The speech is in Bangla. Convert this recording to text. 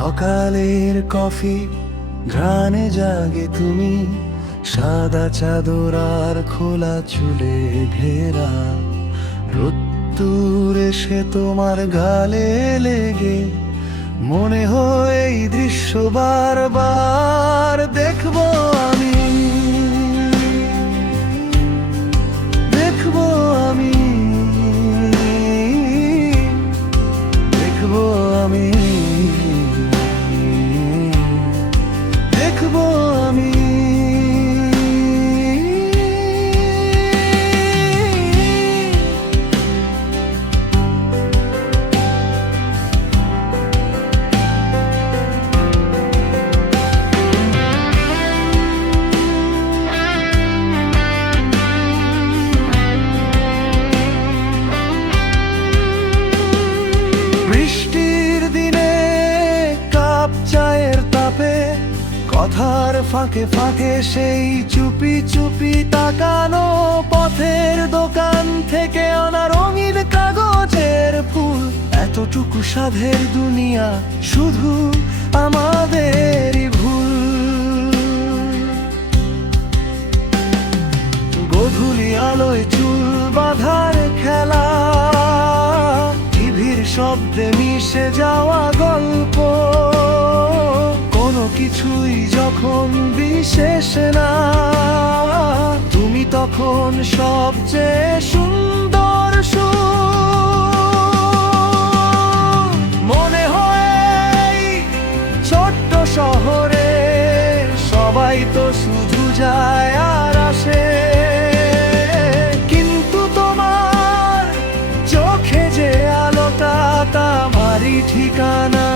সকালের কফি, ঘ্রাণে জাগে তুমি, সাদা চাদর আর খোলা চুলে ঘেরা। রোদ্দুর এসে তোমার গালে লেগে, মনে হয় এই দৃশ্য বারবার দেখব। কথার ফাঁকে ফাঁকে সেই চুপি চুপি তাকানো পথের দোকান থেকে আনা রঙিন কাগজের ফুল। এতটুকু সাধের দুনিয়া শুধু আমাদের ভুল। গধুলি আলোয় চুল বাঁধার খেলা, টিভির শব্দে মিশে যাওয়া গল্প শেষ না। তুমি তখন সবচেয়ে সুন্দর মনে হয় ছোট্ট শহরে সবাই তো শুধু যায় আর আসে। কিন্তু তোমার চোখে যে আলোটা, তা ভারী ঠিকানা